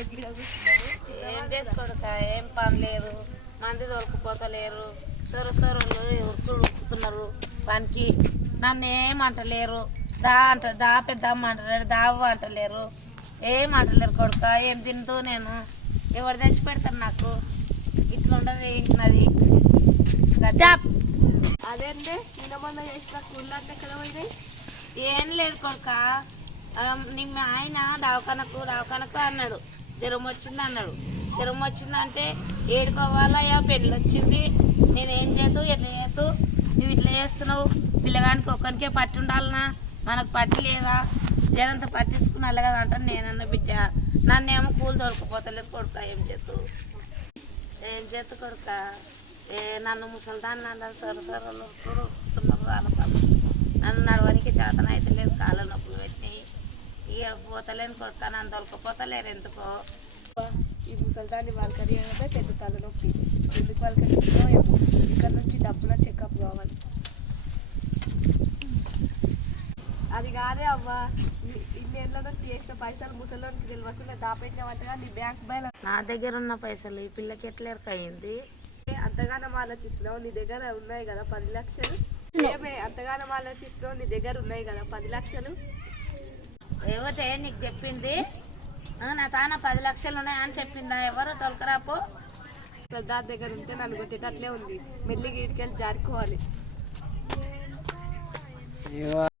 ఏం చేసుకోడుక ఏం పని లేదు, మంది దొరికిపోతలేరు, సొరసొరలు ఉరుకుతున్నారు పనికి. నన్ను ఏమంటలేరు, దా పెద్దమ్మ అంటలేరు, దావు అంటలేరు, ఏమంటలేరు కొడుక. ఏం తింటూ నేను ఎవరు తెచ్చి పెడతారు నాకు? ఇట్లా ఉండదు నది. అదేంటే నిన్న చేసిన కూల్ అంటే కదా పోయినాయి. ఏం లేదు కొడుక, నిన్న ఆయన దవాఖానకు అన్నాడు, జ్వరం వచ్చింది అన్నాడు. జ్వరం వచ్చిందంటే ఏడుకోవాలయ్యా, పెళ్ళి వచ్చింది, నేనేం చేతు ఎట్లా చేతు, నువ్వు ఇట్లా చేస్తున్నావు, పిల్లగానికి ఒక్కరికే పట్టి ఉండాలనా, మనకు పట్టి లేదా, జనంతా పట్టించుకున్నా కదా అంటాను నేనన్న. బిడ్డ నన్నేమో కూలి దొరికిపోతలేదు కొడుక. ఏం చేతు కొడుక. నన్ను ముసలిదాన్ని అన్నారు, సొరసొరలు ఉరుకుతున్నారు వాళ్ళ. నన్ను నడవనికి చేతన అయితే లేదు, కాళ్ళ నొప్పులు పెట్టినాయి. ఇక పోతలేను కొడుక, నన్ను దొరకపోతలేరు ఎందుకో. ఈ ముసలిదాన్ని వాళ్ళకని పెద్ద తలనొప్పి. ఎందుకు వాళ్ళకని ఇక్కడ నుంచి డబ్బున చెకప్ కావాలి. అది కాదే అవ్వ, ఇన్నేళ్ళ నుంచి చేసిన పైసలు ముసలికి తెలియకుండా దాపెట్టినట్టుగా నీ బ్యాంక్ బ్యాలెన్స్. నా దగ్గర ఉన్న పైసలు ఈ పిల్లకి ఎట్లా ఎరకయింది? అంతగానం ఆలోచిస్తున్నావు, నీ దగ్గర ఉన్నాయి కదా 10 లక్షలు. ఏమే అంతగానం ఆలోచిస్తున్నావు, నీ దగ్గర ఉన్నాయి కదా 10 లక్షలు. ఏవతే నీకు చెప్పింది? నా తాన 10 లక్షలు ఉన్నాయని చెప్పిందా? ఎవరు తొలకరాపో. పెద్ద దగ్గర ఉంటే నన్ను కొట్టేటట్లే ఉంది. మెల్లిగా ఇటుకెళ్ళి జారుకోవాలి.